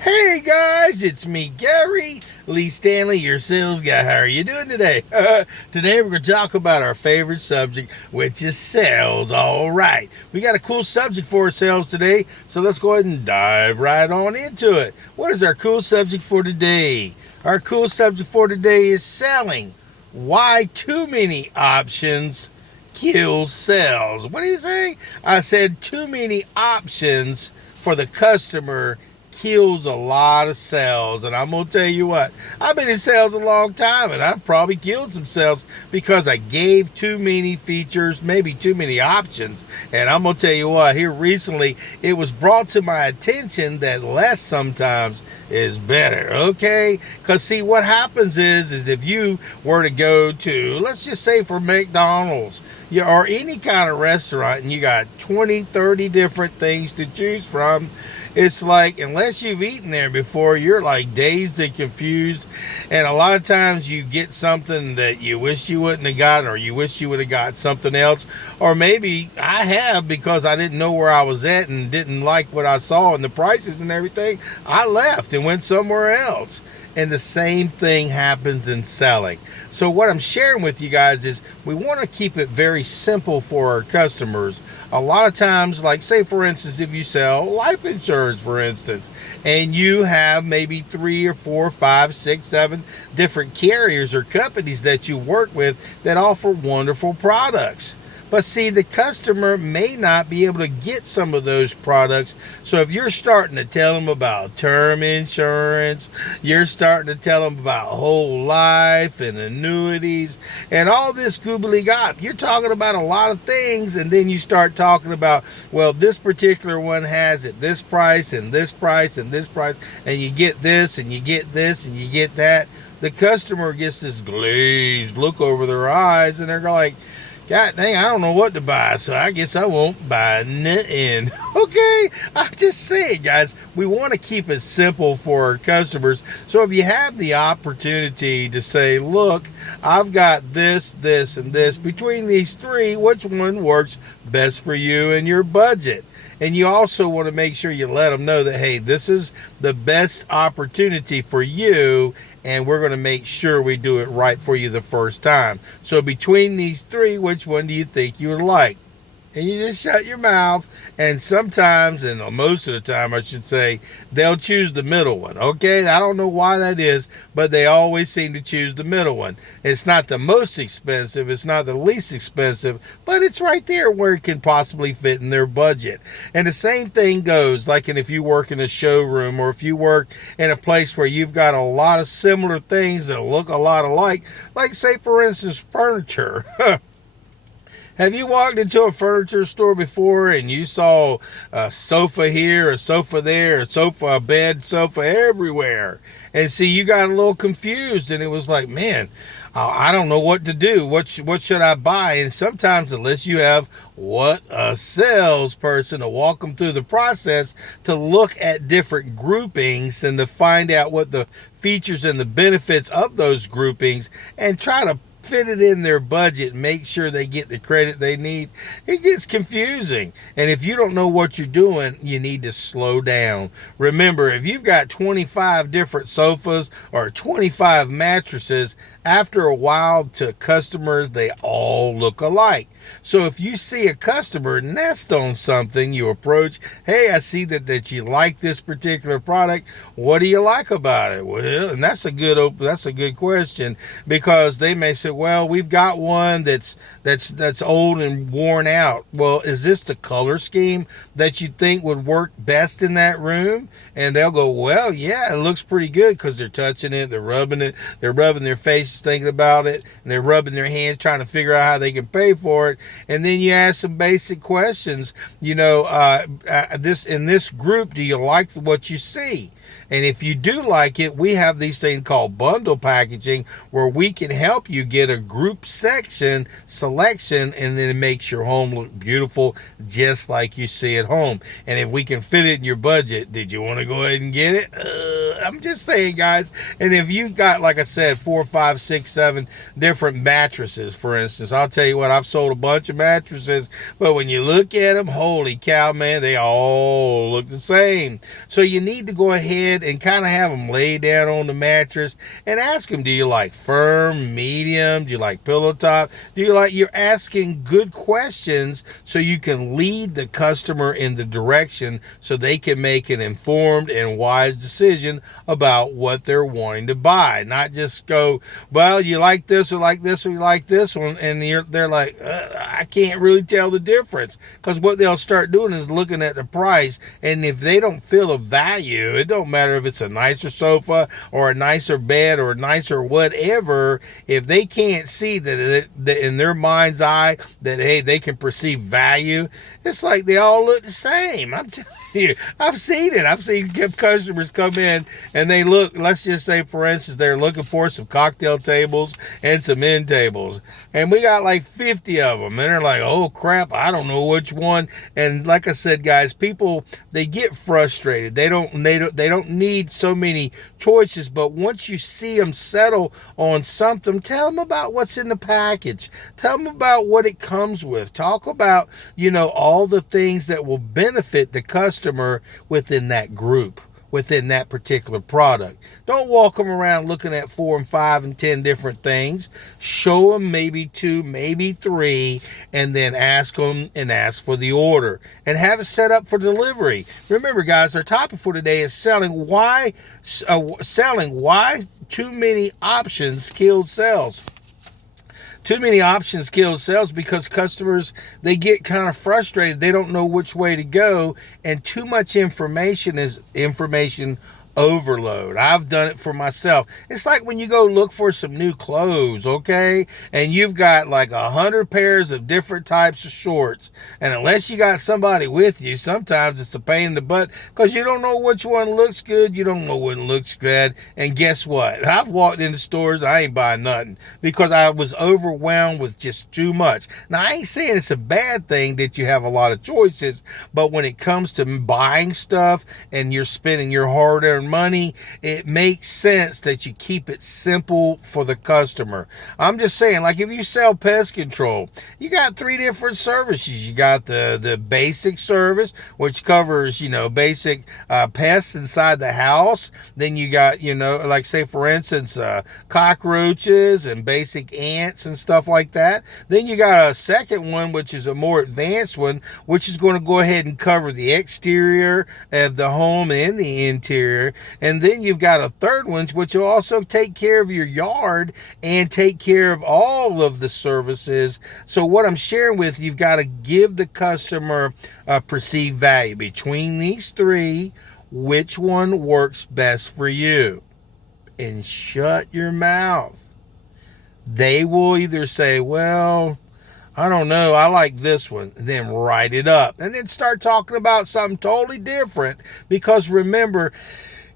Hey guys, it's me, Gary Lee Stanley, your sales guy. How are you doing today? Today we're going to talk about our favorite subject, which is sales. All right, we got a cool subject for ourselves today, so let's go ahead and dive right on into it. What is our cool subject for today? Our cool subject for today is selling. Why too many options kill sales? What do you say? I said too many options for the customer kills a lot of sales. And I'm going to tell you what, I've been in sales a long time and I've probably killed some sales because I gave too many features, maybe too many options. And I'm going to tell you what, here recently, it was brought to my attention that less sometimes is better. Okay. Because see, what happens is if you were to go to, let's just say for McDonald's, or any kind of restaurant, and you got 20, 30 different things to choose from, it's like, unless you've eaten there before, you're like dazed and confused. And a lot of times you get something that you wish you wouldn't have gotten, or you wish you would have got something else. Or maybe I have, because I didn't know where I was at and didn't like what I saw and the prices and everything. I left and went somewhere else. And the same thing happens in selling. So what I'm sharing with you guys is we want to keep it very simple for our customers. A lot of times, like say for instance, if you sell life insurance, for instance, and you have maybe 3 or 4, 5, 6, 7 different carriers or companies that you work with that offer wonderful products. But see, the customer may not be able to get some of those products. So if you're starting to tell them about term insurance, you're starting to tell them about whole life and annuities and all this goobly gop, you're talking about a lot of things. And then you start talking about, well, this particular one has it this price and this price and this price, and you get this and you get this and you get that. The customer gets this glazed look over their eyes and they're like, God dang, I don't know what to buy, so I guess I won't buy nothing. Okay, I'm just saying, guys, we want to keep it simple for our customers. So if you have the opportunity to say, look, I've got this, this, and this, between these three, which one works best for you and your budget? And you also want to make sure you let them know that, hey, this is the best opportunity for you, and we're going to make sure we do it right for you the first time. So between these three, which one do you think you would like? And you just shut your mouth, and sometimes, and most of the time I should say, they'll choose the middle one. Okay, I don't know why that is, but they always seem to choose the middle one. It's not the most expensive, it's not the least expensive, but it's right there where it can possibly fit in their budget. And the same thing goes, like if you work in a showroom, or if you work in a place where you've got a lot of similar things that look a lot alike, like say for instance furniture. Have you walked into a furniture store before and you saw a sofa here, a sofa there, a sofa, a bed, sofa everywhere? And see, you got a little confused and it was like, man, I don't know what to do. What should I buy? And sometimes, unless you have a salesperson to walk them through the process to look at different groupings and to find out what the features and the benefits of those groupings and try to fit it in their budget, make sure they get the credit they need, it gets confusing. And if you don't know what you're doing, you need to slow down. Remember, if you've got 25 different sofas or 25 mattresses, after a while to customers, they all look alike. So if you see a customer nest on something, you approach, hey, I see that you like this particular product. What do you like about it? Well, and that's a good question, because they may say, well, we've got one that's old and worn out. Well, is this the color scheme that you think would work best in that room? And they'll go, well, yeah, it looks pretty good, because they're touching it, they're rubbing their faces thinking about it, and they're rubbing their hands trying to figure out how they can pay for it. And then you ask some basic questions. In this group, do you like what you see? And if you do like it, we have these things called bundle packaging, where we can help you get a group selection, and then it makes your home look beautiful, just like you see at home. And if we can fit it in your budget, did you want to go ahead and get it? I'm just saying, guys. And if you've got, like I said, 4, 5, 6, 7 different mattresses, for instance. I'll tell you what, I've sold a bunch of mattresses, but when you look at them, holy cow, man, they all look the same. So you need to go ahead and kind of have them lay down on the mattress and ask them, do you like firm, medium? Do you like pillow top? You're asking good questions so you can lead the customer in the direction so they can make an informed and wise decision about what they're wanting to buy. Not just go, well, you like this or like this or you like this one, and they're like, I can't really tell the difference. Because what they'll start doing is looking at the price, and if they don't feel a value, it don't matter if it's a nicer sofa or a nicer bed or a nicer whatever, if they can't see that in their mind's eye that, hey, they can perceive value, it's like they all look the same. I'm telling you, I've seen it. I've seen customers come in and they look, let's just say, for instance, they're looking for some cocktail tables and some end tables. And we got like 50 of them. And they're like, oh, crap, I don't know which one. And like I said, guys, people, they get frustrated. They don't need so many choices. But once you see them settle on something, tell them about what's in the package. Tell them about what it comes with. Talk about, all the things that will benefit the customer within that group, within that particular product. Don't walk them around looking at 4 and 5 and 10 different things. Show them maybe 2, maybe 3, and then ask for the order and have it set up for delivery. Remember, guys, our topic for today is selling why too many options kills sales. Too many options kill sales because customers, they get kind of frustrated. They don't know which way to go, and too much information is information overload. I've done it for myself. It's like when you go look for some new clothes, okay? And you've got like 100 pairs of different types of shorts. And unless you got somebody with you, sometimes it's a pain in the butt because you don't know which one looks good. You don't know what looks bad. And guess what? I've walked into stores, I ain't buying nothing because I was overwhelmed with just too much. Now, I ain't saying it's a bad thing that you have a lot of choices, but when it comes to buying stuff and you're spending your hard-earned money, it makes sense that you keep it simple for the customer. I'm just saying, like if you sell pest control, you got 3 different services. You got the basic service, which covers, basic pests inside the house. Then you got, like say for instance, cockroaches and basic ants and stuff like that. Then you got a second one, which is a more advanced one, which is going to go ahead and cover the exterior of the home and the interior. And then you've got a third one, which will also take care of your yard and take care of all of the services. So what I'm sharing with you, you've got to give the customer a perceived value. Between these 3, which one works best for you? And shut your mouth. They will either say, well, I don't know, I like this one, and then write it up. And then start talking about something totally different. Because remember,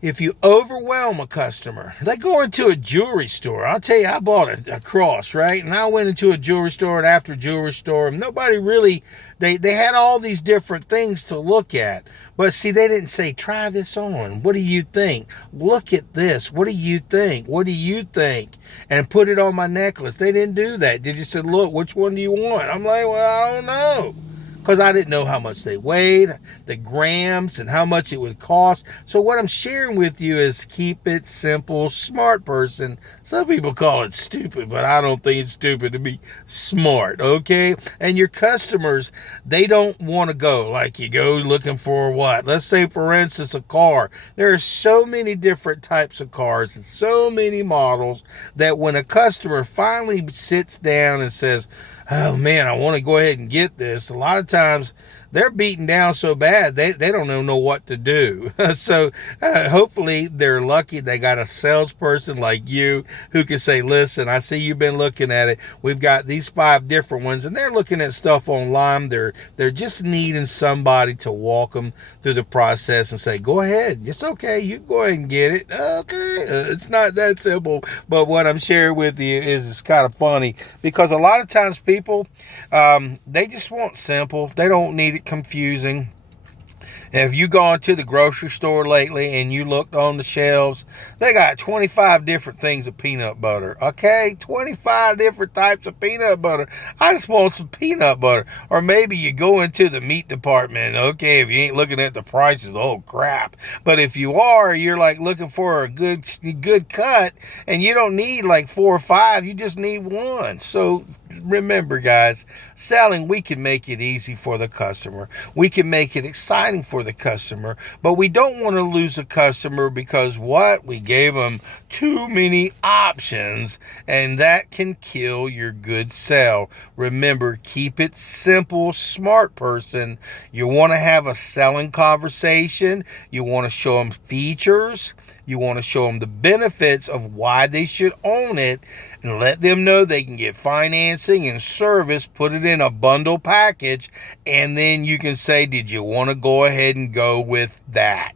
if you overwhelm a customer, they go into a jewelry store. I'll tell you, I bought a cross, right? And I went into a jewelry store and after a jewelry store, and nobody really, they had all these different things to look at. But see, they didn't say, try this on. What do you think? Look at this. What do you think? What do you think? And put it on my necklace. They didn't do that. They just said, look, which one do you want? I'm like, well, I don't know. Because I didn't know how much they weighed, the grams, and how much it would cost. So what I'm sharing with you is keep it simple, smart person. Some people call it stupid, but I don't think it's stupid to be smart, okay? And your customers, they don't want to go. Like you go looking for what? Let's say, for instance, a car. There are so many different types of cars and so many models that when a customer finally sits down and says, oh man, I want to go ahead and get this, a lot of times they're beaten down so bad they don't even know what to do. So hopefully they're lucky they got a salesperson like you who can say, listen, I see you've been looking at it. We've got these 5 different ones, and they're looking at stuff online. They're just needing somebody to walk them through the process and say, go ahead, it's okay, you go ahead and get it. Okay, it's not that simple, but what I'm sharing with you is it's kind of funny because a lot of times people, they just want simple. They don't need it confusing. If you gone to the grocery store lately and you looked on the shelves, they got 25 different things of peanut butter. Okay? 25 different types of peanut butter. I just want some peanut butter. Or maybe you go into the meat department. Okay, if you ain't looking at the prices, oh crap. But if you are, you're like looking for a good cut, and you don't need like 4 or 5, you just need one. So remember, guys, selling, we can make it easy for the customer. We can make it exciting for the customer, but we don't want to lose a customer because what? We gave them too many options, and that can kill your good sale. Remember, keep it simple, smart person. You want to have a selling conversation. You want to show them features. You want to show them the benefits of why they should own it, and let them know they can get financing and service, put it in a bundle package, and then you can say, did you want to go ahead and go with that?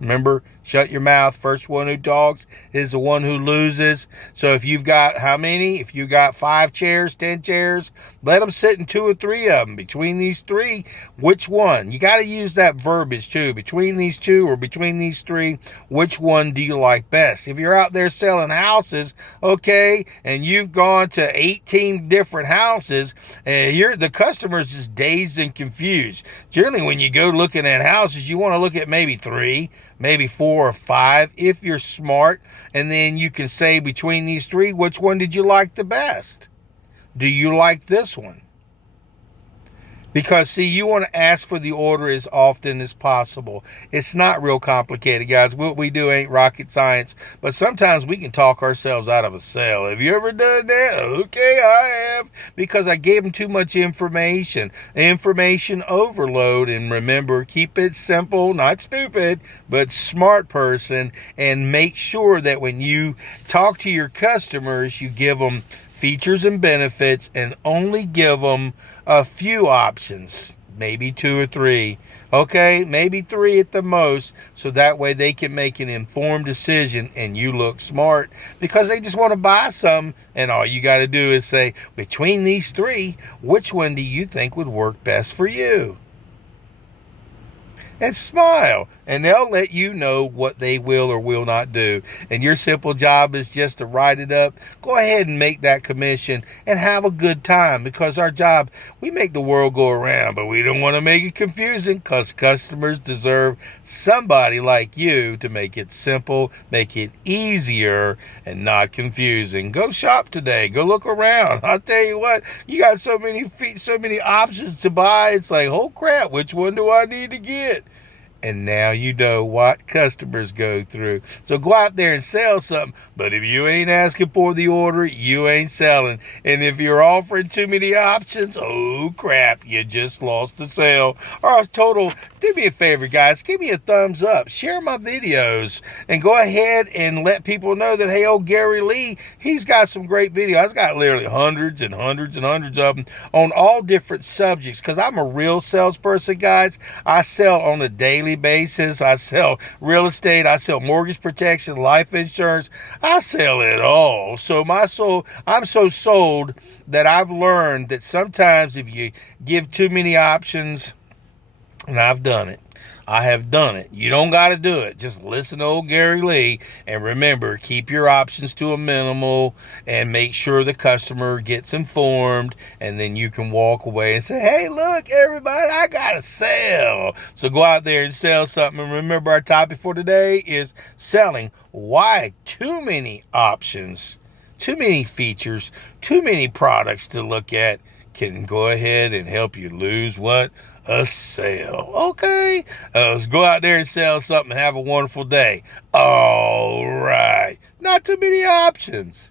Remember, shut your mouth. First one who talks is the one who loses. So if you've got how many? If you got 5 chairs, 10 chairs, let them sit in 2 or 3 of them. Between these 3, which one? You got to use that verbiage too. Between these 2 or between these 3, which one do you like best? If you're out there selling houses, okay, and you've gone to 18 different houses, the customer's just dazed and confused. Generally, when you go looking at houses, you want to look at maybe 3, maybe 4 or 5 if you're smart, and then you can say between these 3, which one did you like the best? Do you like this one? Because, see, you want to ask for the order as often as possible. It's not real complicated, guys. What we do ain't rocket science, but sometimes we can talk ourselves out of a sale. Have you ever done that? Okay, I have, because I gave them too much information. Information overload, and remember, keep it simple, not stupid, but smart person, and make sure that when you talk to your customers, you give them features and benefits, and only give them a few options, maybe 2 or 3, okay, maybe 3 at the most, so that way they can make an informed decision and you look smart, because they just want to buy some, and all you got to do is say, between these 3, which one do you think would work best for you? And smile, and they'll let you know what they will or will not do. And your simple job is just to write it up. Go ahead and make that commission and have a good time, because our job, we make the world go around, but we don't want to make it confusing, because customers deserve somebody like you to make it simple, make it easier, and not confusing. Go shop today. Go look around. I'll tell you what, you got so many options to buy. It's like, oh crap, which one do I need to get? And now you know what customers go through. So go out there and sell something. But if you ain't asking for the order, you ain't selling. And if you're offering too many options, oh crap, you just lost the sale. Or total, do me a favor, guys. Give me a thumbs up. Share my videos. And go ahead and let people know that, hey, old Gary Lee, he's got some great videos. I've got literally hundreds and hundreds and hundreds of them on all different subjects. Because I'm a real salesperson, guys. I sell on a daily basis. I sell real estate. I sell mortgage protection, life insurance. I sell it all. So I'm so sold that I've learned that sometimes if you give too many options, and I've done it. I have done it. You don't got to do it. Just listen to old Gary Lee, and remember, keep your options to a minimal, and make sure the customer gets informed, and then you can walk away and say, hey, look, everybody, I got a sale. So go out there and sell something. And remember, our topic for today is selling. Why too many options, too many features, too many products to look at can go ahead and help you lose what? A sale. Okay, let's go out there and sell something and have a wonderful day. All right, not too many options.